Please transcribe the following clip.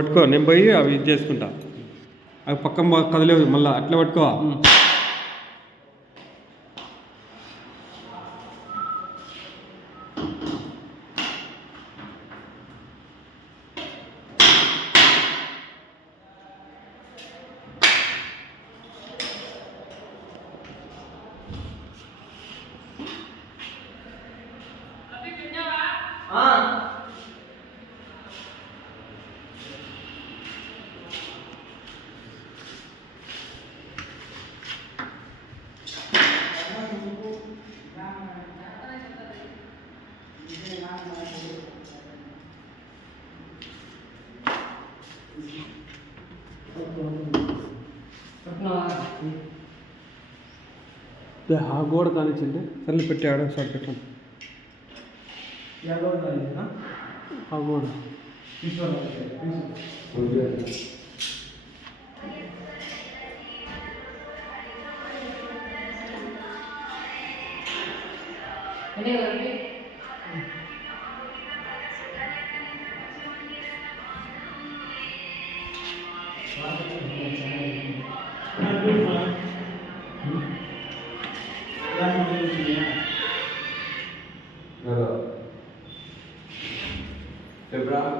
పట్టుకో, నేను పోయి అవి ఇది చేసుకుంటా. అవి పక్కన కదలేవు మళ్ళీ, అట్లా పట్టుకో. ఆ గోడ కానిచ్చండి, సర్లు పెట్టి ఆడ ఒకసారి పెట్టండి. ఆ గోడ Debra.